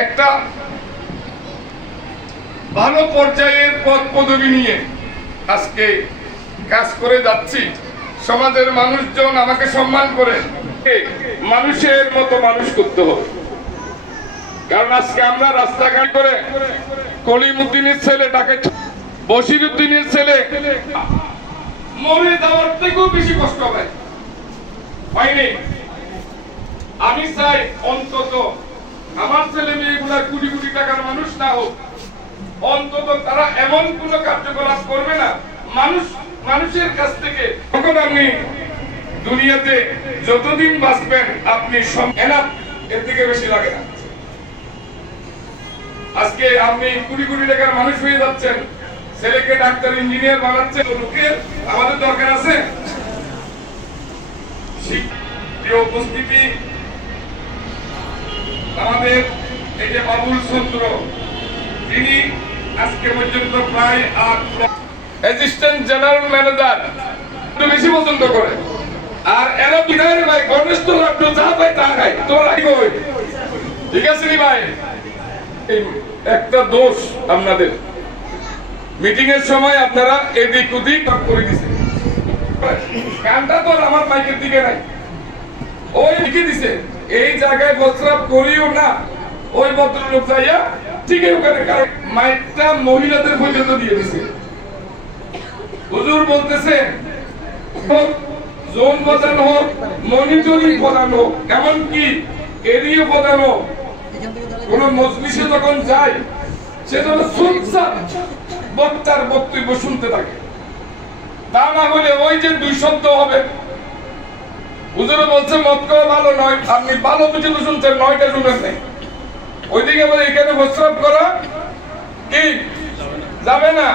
একটা ভালো পর্যায়ের পদ পদবি নিয়ে আজকে কাজ করে যাচ্ছি। সমাজের মানুষজন আমাকে সম্মান করে, মানুষের মতো মানুষ করতে হবে। কারণ আজকে আমরা রাস্তাঘাট করে কলিমুদ্দিনের ছেলে ডাকে বশিরউদ্দিনের ছেলে মরে যাওয়ার থেকেও বেশি কষ্ট হয়নি। আমি চাই অন্তত আমার ছেলে মেয়েগুলা কোটি কোটি টাকার মানুষ না হোক, অন্তত তারা এমন কোন কার্যকলাপ করবে না মানুষের কাছ থেকে। তখন আপনি দুনিয়াতে যতদিন বাঁচবেন আপনি এর থেকে বেশি লাগে না। আজকে আপনি কোটি কোটি টাকার মানুষ হয়ে যাচ্ছেন, ছেলেকে ডাক্তার ইঞ্জিনিয়ার বানাচ্ছেন, লোকের আমাদের দরকার আছে। উপস্থিতি আমাদের এই যে বাবুল চন্দ্র, তিনি আজকে পর্যন্ত প্রায় অ্যাসিস্ট্যান্ট জেনারেল ম্যানেজার বেশি পছন্দ করে। আর এরা বিধায়ের ভাই গণেশ তো লাড্ডু যা পায় তা খায়, তোরা ঠিক আছে নি ভাই? একটা দোষ আপনাদের, মিটিং এর সময় আপনারা এদিক ওদিক করে দিচ্ছেন। গানটা তো আমার মাইকের দিকে নাই, ওই লিখে দিছে এই জায়গায় প্রস্রাব করিও না। ওই ভদ্রলোক যাইয়া ঠিক ওখানে মাইকটা মহিলাদের পর্যন্ত দিয়ে দিছে। হুজুর বলতেছে জোন প্রধান হোক, মনিটরিং প্রধান হোক, এমনকি এরিয়া প্রধান হোক, কোন মজলিসে যখন যায় সে যেন চুপচাপ বক্তার বক্তব্য শুনতে থাকে। তা না হলে ওই যে দুই শব্দ হবে, হুজুরে বলছে মত করা ভালো নয়, আপনি ভালো বুঝে তো শুনছেন, নয়টা শুনেন নাই। ওইদিকে বলে এখানে প্রস্রাব করা কি যাবে না।